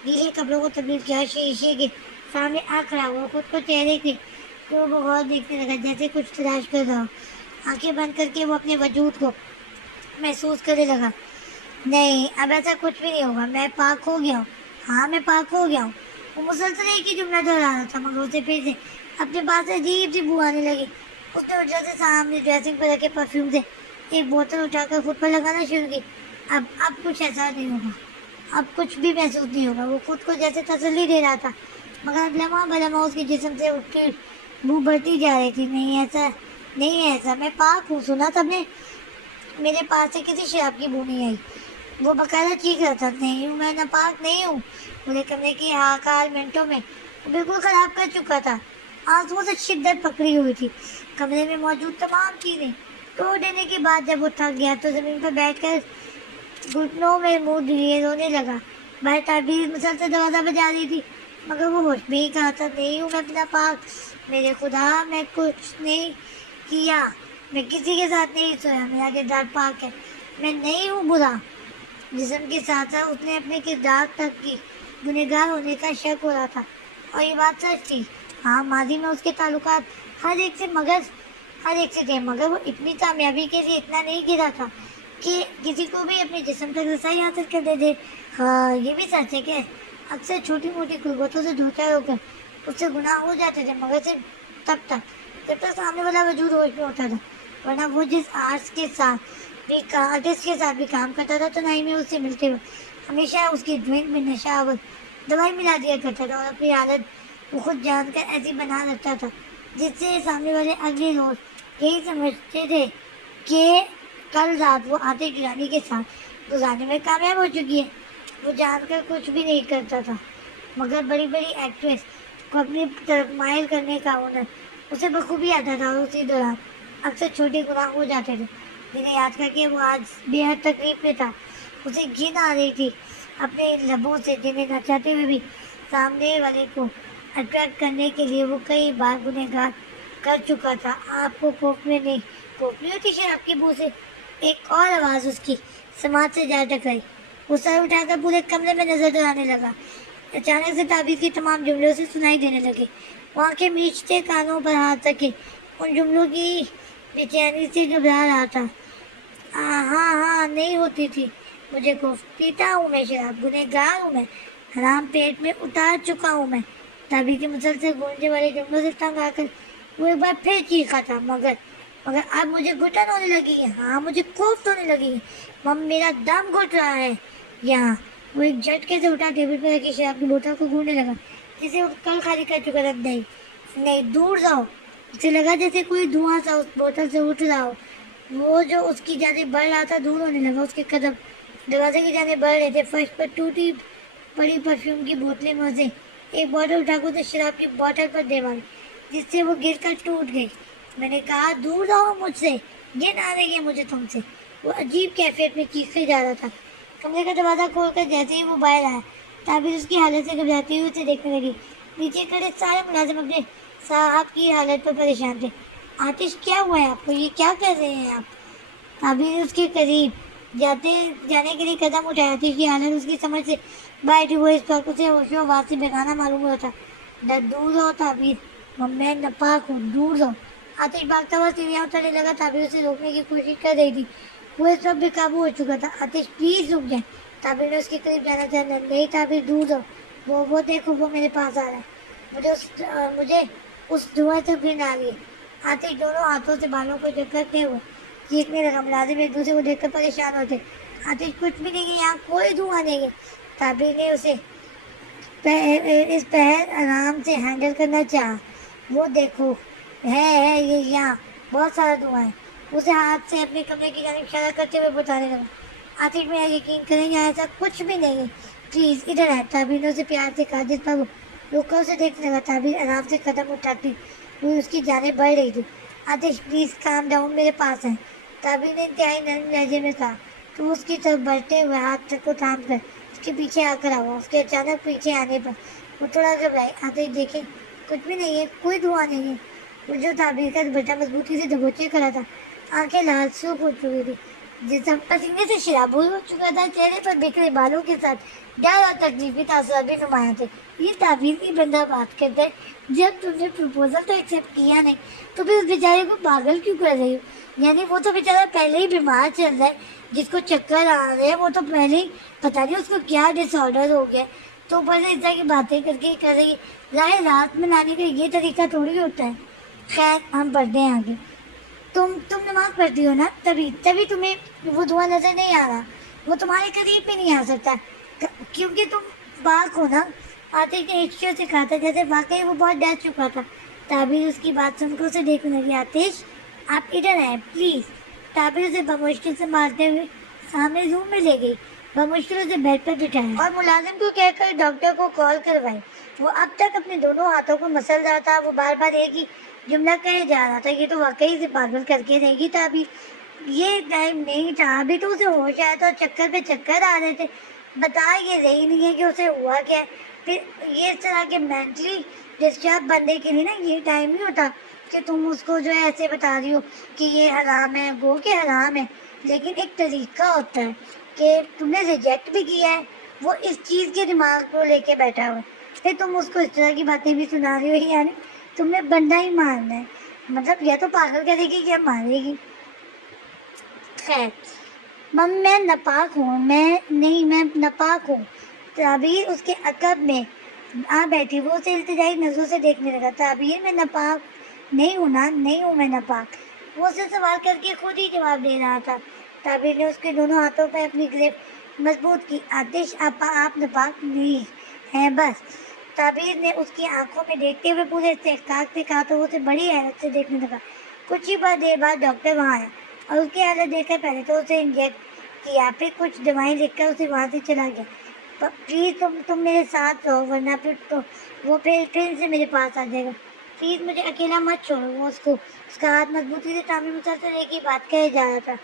گیلے کپڑوں کو تبدیل کیا، شیشے کے سامنے آ کھڑا ہوا، خود کو چہرے کے تو بغور دیکھنے لگا جیسے کچھ تلاش کر رہا ہو۔ آنکھیں بند کر کے وہ اپنے وجود کو محسوس کرنے لگا۔ نہیں، اب ایسا کچھ بھی نہیں ہوگا، میں پاک ہو گیا ہوں، ہاں میں پاک ہو گیا ہوں۔ وہ مسلسل ایک ہی جملہ دہرا رہا تھا، مگر اسے پھر سے اپنے پاس سے عجیب سی بو آنے لگی۔ اس نے اٹھا سے سامنے ڈریسنگ پر رکھے پرفیوم سے ایک بوتل اٹھا کر خود پر لگانا شروع کی۔ اب کچھ ایسا نہیں ہوگا، اب کچھ بھی محسوس نہیں ہوگا۔ وہ خود کو جیسے تسلی دے رہا تھا، مگر اب لمحہ بلمحہ اس کے جسم سے اٹھتی بو بڑھتی جا رہی تھی۔ نہیں ایسا، میں پاک ہوں، سنا تب نے؟ میرے پاس سے کسی شراب کی بو نہیں آئی۔ وہ باقاعدہ چیخ رہا تھا، نہیں ہوں، میں ناپاک نہیں ہوں۔ پورے کمرے کی حال منٹوں میں وہ بالکل خراب کر چکا تھا۔ آنسوؤں سے شدت پکڑی ہوئی تھی۔ کمرے میں موجود تمام چیزیں توڑ دینے کے بعد جب وہ تھک گیا تو زمین پر بیٹھ کر گھٹنوں میں منہ لیے رونے لگا۔ باہر تعبیر مسلسل دروازہ بجا رہی تھی، مگر وہ ہوش میں ہی کہا تھا، نہیں ہوں میں اپنا پاک، میرے خدا میں کچھ نہیں کیا، میں کسی کے ساتھ نہیں سویا، میرا کردار پاک ہے، میں نہیں ہوں برا۔ جسم کے ساتھ ساتھ اس نے اپنے کردار تک کی گنہگار ہونے کا شک ہو رہا تھا، اور یہ بات سچ تھی۔ ہاں، ماضی میں اس کے تعلقات ہر ایک سے تھے، مگر وہ اتنی کامیابی کے لیے اتنا نہیں گرا تھا کہ کسی کو بھی اپنے جسم تک رسائی حاصل کر دے۔ ہاں، یہ بھی سچ ہے کہ اکثر چھوٹی موٹی قربتوں سے دوچار ہو کر اس سے گناہ ہو جاتے تھے، مگر صرف تب تک سامنے والا وجود ہوش میں ہوتا تھا، ورنہ وہ جس آرٹسٹ کے ساتھ بھی کام کرتا تھا تو نہیں میں اس سے ملتے ہوئے ہمیشہ اس کی ڈرنک میں نشہ آور دوائی ملا دیا کرتا تھا، اور اپنی عادت وہ خود جان کر ایسی بنا رکھتا تھا جس سے سامنے والے اگلے روز یہی سمجھتے تھے کہ کل رات وہ آتش گرانی کے ساتھ گزارنے میں کامیاب ہو چکی ہے۔ وہ جان کر کچھ بھی نہیں کرتا تھا، مگر بڑی بڑی ایکٹریس کو اپنی طرف مائل کرنے کا ہنر اسے بخوبی آتا تھا، اور اسی دوران اکثر چھوٹے گناہ ہو جاتے تھے جنہیں یاد کر کے وہ آج بے حد تکلیف میں تھا۔ اسے گھن آ رہی تھی اپنے لبوں سے، جنہیں نہ چاہتے ہوئے بھی سامنے والے کو اٹریکٹ کرنے کے لیے وہ کئی بار گنہگار کر چکا تھا۔ آپ کو کوفنے نہیں ہوتی شراب کی بو سے؟ ایک اور آواز اس کی سماعت سے جا ٹکرائی۔ وہ سر اٹھا کر پورے کمرے میں نظر دوڑانے لگا۔ اچانک سے تعبیر کی تمام جملے اسے سنائی دینے لگے۔ وہ آنکھیں میچتے کانوں پر ہاتھ رکھے ان جملوں کی بے چینی سے گھبرا رہا تھا۔ ہاں نہیں ہوتی تھی مجھے کوفت، پیتا ہوں میں شراب، گنہگار ہوں میں، حرام پیٹ میں اتار چکا ہوں میں، ताबीर के मुसलसल गूंजने वाले जुमलों से तंग आकर वो एक बार फिर चीखा था, मगर मगर अब मुझे घुटन होने लगी है, हाँ मुझे कोफ्त होने लगी है, मम मेरा दम घुट रहा है यहाँ। वो एक झटके से उठा, टेबल पर रखी शराब की बोतल को घूरने लगा, जिसे वो कल खाली कर चुका था। नहीं नहीं, दूर जाओ। उसे लगा जैसे कोई धुआं सा उस बोतल से उठ रहा हो। वो जो उसकी जाने बढ़ रहा था दूर होने लगा। उसके कदम दरवाजे की जाने बढ़ रहे थे। फर्श पर टूटी पड़ी परफ्यूम की बोतलें में से एक बॉटल उठाकर उसे शराब की बोतल पर दे मारी, जिससे वो गिर कर टूट गई। मैंने कहा दूर रहो मुझसे, ये ना रही है मुझे तुमसे। वो अजीब कैफियत में चीखते जा रहा था। कमरे का दरवाजा खोलकर जैसे ही वो बाहर आया, ताबिर उसकी हालत से घबराती हुई उसे देखने लगी। नीचे खड़े सारे मुलाजिम अपने साहब की हालत पर परेशान थे। आतिश, क्या हुआ है आपको? ये क्या कर रहे हैं आप? ताबिर उसके करीब जाने के लिए कदम उठाया। आतिश की हालत उसकी समझ से बाहर थी। वो इस वक्त उसे होशो-हवास से बेगाना मालूम हो रहा था। दूर रहो ताबिर, मैं नापाक हूँ, दूर रहो। आतिश भागता हुआ सीढ़ियाँ उतरने लगा। ताबिर उसे रोकने की कोशिश कर रही थी। वो इस वक्त बेकाबू हो चुका था। आतिश, प्लीज रुक जाए। ताबिर ने उसके करीब जाना चाहा। नहीं ताबिर, दूर रहो। वो देखो, वो मेरे पास आ रहा है। मुझे उस धुआं से घृणा आ रही है। आतिश दोनों हाथों से बालों को जकड़ते हुए चीखने लगा। मुलाजिम एक दूसरे को देखकर परेशान होते। आतिश, कुछ भी नहीं है, यहाँ कोई धुआं नहीं है। ताबिर ने उसे इस पहर आराम से हैंडल करना चाहा। वो देखो, है ये यहाँ बहुत सारा धुआं है। उसे हाथ से अपने कमरे की जानिब इशारा करते हुए बताने लगा। आतिश, मेरा यकीन करें, यहाँ ऐसा कुछ भी नहीं है, प्लीज इधर है। ताबिर ने उसे प्यार से कहा, जिस पर वो रुककर उसे देखने लगा। ताबिर आराम से कदम उठाती हुई उसकी जाने बढ़ रही थी। आतिश, प्लीज काम डाउन, मेरे पास है। ताबिर ने इंतहाई नरम लहजे में कहा। तो उसकी तरफ बढ़ते हुए हाथ को थाम कर उसके पीछे आकर आवा। उसके अचानक पीछे आने पर वो थोड़ा घबराई। आतिश, देखे, कुछ भी नहीं है, कोई धुआं नहीं है। वो जो ताबिर का बेटा मजबूती से दबोचे खड़ा था, आंखें लाल सूख हो चुकी थी, जिसम पसीने से शराबूर हो चुका था। चेहरे पर बिखरे बालों के साथ डर और तकलीफी तासुरात भी नुमाया थे। ये ताबीर की बंदा बात करता है, जब तुमने प्रपोजल तो एक्सेप्ट किया नहीं, तो फिर उस बेचारे को पागल क्यों कर रही हो? यानी वो तो बेचारा पहले ही बीमार चल रहा है, जिसको चक्कर आ रहे हैं, वो तो पहले ही पता नहीं उसको क्या डिसऑर्डर हो गया, तो ऊपर से इस तरह की बातें करके कर रही है। रात में लाने का ये तरीका थोड़ी होता है। खैर, हम पढ़ते हैं आगे। तुम नमाज पढ़ती हो ना, तभी तुम्हें वो धुआं नजर नहीं आ रहा। वो तुम्हारे करीब भी नहीं आ सकता, क्योंकि तुम पाक हो ना। आतिश ने हिचकियों से कहा था, जैसे वाकई वो बहुत डर चुका था। ताबिर उसकी बात सुनकर उसे देखने लगी। आतिश, आप इधर आए प्लीज। ताबिर उसे बमुश्किल से मारते हुए सामने रूम में ले गई। बमुश्किल उसे बेड पर बिठाया और मुलाजिम को कहकर डॉक्टर को कॉल करवाई। वो अब तक अपने दोनों हाथों को मसल रहा था। वो बार बार एक ही जुमला कहे जा रहा था, ये तो वाकई से पागल करके रहेगी ताबीर। ये टाइम नहीं था, अभी तो उसे होश आया था, चक्कर पे चक्कर आ रहे थे। बता ये रही नहीं है कि उसे हुआ क्या है। फिर ये इस तरह के मेंटली डिस्टर्ब बंदे के लिए ना ये टाइम नहीं होता कि तुम उसको जो है ऐसे बता रही हो कि ये हराम है, वो के हराम है। लेकिन एक तरीका होता है कि तुमने रिजेक्ट भी किया है, वो इस चीज़ के दिमाग को लेके बैठा हुआ है, फिर तुम उसको इस तरह की बातें भी सुना रही हो। यानी तुमने बंदा ही मारना है, मतलब या तो पागल करेगी या मारेगी। खैर, मैं नापाक हूँ, मैं नापाक हूँ। ताबीर उसके अकब में आ बैठी। वो उसे इल्तिजाई नजरों से देखने लगा। ताबीर, मैं नापाक नहीं हूँ ना, नहीं हूँ मैं नापाक। वो उसे सवाल करके खुद ही जवाब दे रहा था। ताबीर ने उसके दोनों हाथों पर अपनी गिरफ्त मजबूत की। आतिश, आप नापाक नहीं हैं बस। ताबीर ने उसकी आंखों में देखते हुए पूरे इस्तेहकाक से कहा, तो वो उसे बड़ी हैरत से देखने लगा। कुछ ही देर बाद डॉक्टर वहाँ आया और उसकी हालत देखकर पहले तो उसे इंजेक्ट किया, फिर कुछ दवाएं लिखकर उसे वहाँ से चला गया। प्लीज़ तुम मेरे साथ रहो, वरना फिर तो वो फिर से मेरे पास आ जाएगा। प्लीज़ मुझे अकेला मत छोड़ो। वो उसका हाथ मजबूती से थामे मुसलसल एक ही बात कहे जा रहा था,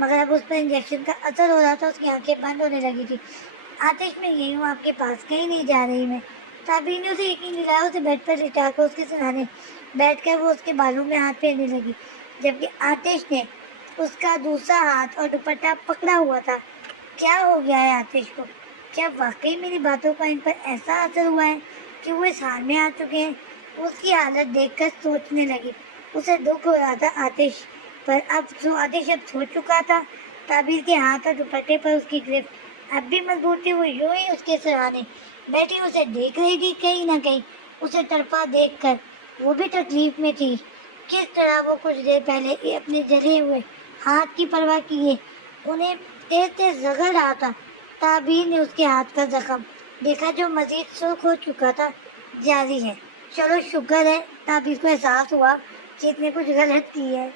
मगर अब उस पर इंजेक्शन का असर हो रहा था। उसकी आंखें बंद होने लगी थी। आतिश, मैं यही हूँ आपके पास, कहीं नहीं जा रही मैं। ताबीर ने उसे यकीन दिलाया। उसे बेड पर लिटाकर उसके सिरहाने बैठकर वो उसके बालों में हाथ फेरने लगी, जबकि आतिश ने उसका दूसरा हाथ और दुपट्टा पकड़ा हुआ था। क्या हो गया है आतिश को? क्या वाकई मेरी बातों का इन पर ऐसा असर हुआ है कि वो इस हाल में आ चुके हैं? उसकी हालत देखकर सोचने लगी। उसे दुख हो रहा था आतिश पर। आतिश अब सो चुका था। ताबीर के हाथ और दुपट्टे पर उसकी गिरफ्त अब भी मजबूत थी। वो यूं ही उसके सिरहाने बैठी उसे देख रही थी। कहीं ना कहीं اسے تڑپا دیکھ کر وہ بھی تکلیف میں تھی۔ کس طرح وہ کچھ دیر پہلے اپنے جلے ہوئے ہاتھ کی پرواہ کیے انہیں تیز تیز رگڑ رہا تھا۔ تعبیر نے اس کے ہاتھ کا زخم دیکھا جو مزید سرخ ہو چکا تھا۔ جاری ہے، چلو شکر ہے تعبیر کو احساس ہوا کہ اس نے کچھ غلط کی ہے۔